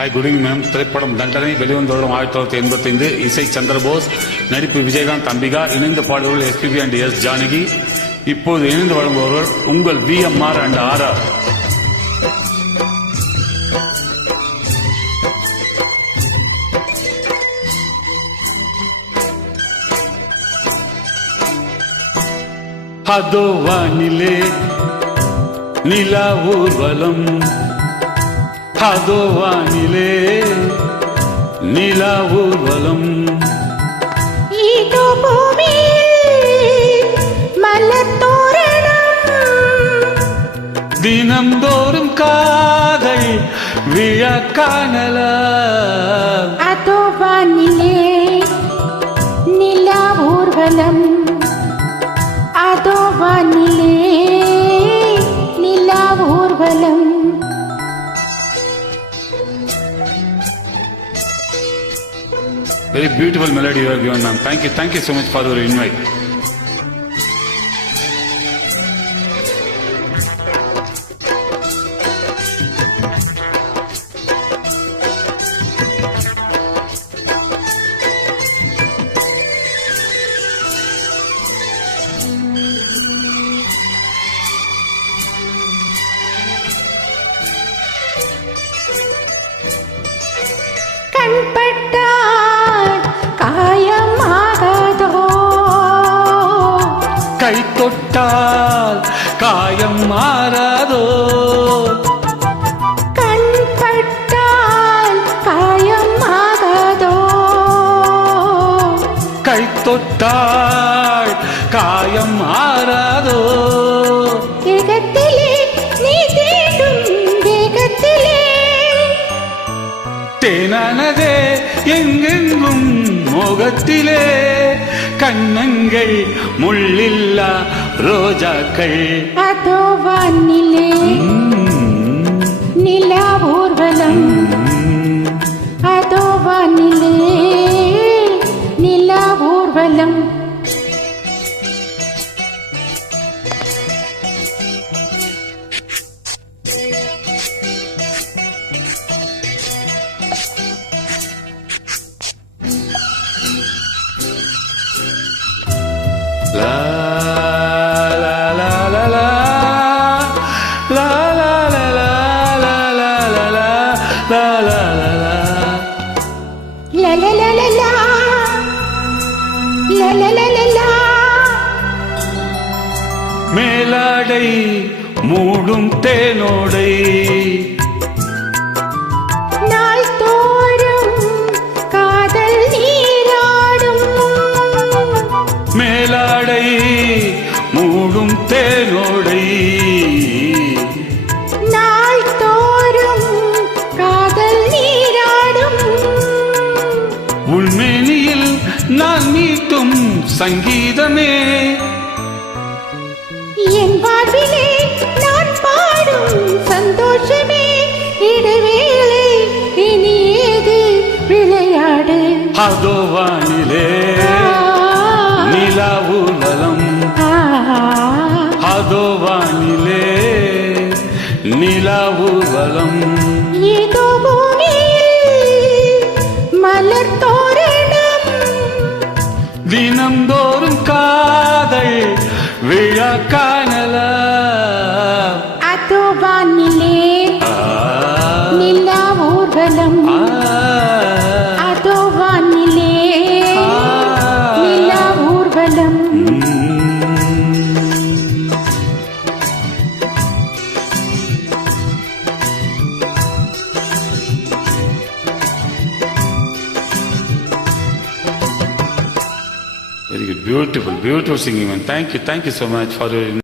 Hi, good evening ma'am. திரைப்படம் தண்டனை, வெளிவந்த வருடம் 1985. இசை சந்திரபோஸ், நடிப்பு விஜயகாந்த், அம்பிகா. இணைந்து பாடுபவர்கள் எஸ்பிபி அண்ட் எஸ் ஜானகி. இப்போது இணைந்து வழங்குபவர்கள் உங்கள் விஎம்ஆர் அண்ட் ஆர்ஆர். அதோ வானிலே நிலா ஊர்வலம், அதோ வானிலே நிலா ஊர்வலம். இதோ பூமியில் மலர் தோரணம், தினம்தோறும் காதல் விழா காணலாம். அதோ வானிலே நிலா ஊர்வலம், அதோ வானிலே நிலா ஊர்வலம். Very beautiful melody you have given, ma'am. Thank you so much for your invite. கண்பட்டால் காயமாகாதோ, கை தொட்டால் காயம் மாறாதோ, கண்பட்டால் காயமாகாதோ, கை தொட்டால் காயம் மாறாதோ. வேகத்திலே நீ தேடும் வேகத்திலே, தேனானதே எங்கெங்கும் முகத்திலே, கண்ணங்கள் முள்ளில்லா ரோஜாக்கள். அதோ வானிலே நிலா ஊர்வலம், அதோ வானிலே நிலா ஊர்வலம். La la la la la la la la la la la la la la la la la. La la la la la la la la la la. மேலாடை மூடும் தேனோடை, நாள் தோறும் காதல் நீராடும், மேலாடை மூடும் தேனோடை, நாள் தோறும் காதல் நீராடும். உள்மேனியில் நான் மீட்டும் சங்கீதமே, என் வாழ்விலே நான் பாடும் சந்தோஷமே. இடைவேளை இனி ஏது விளையாடு, அதோ வானிலே நிலா ஊர்வலம், அதோ வானிலே நிலா ஊர்வலம். ஏதோ பூமியில் மலர் தோரணம், தினம்தோறும் காதல் விழா காணலாம். அதோ வானிலே நிலா ஊர்வலம், அதோ வானிலே நிலா ஊர்வலம். Very good, beautiful singing, man. Thank you so much for your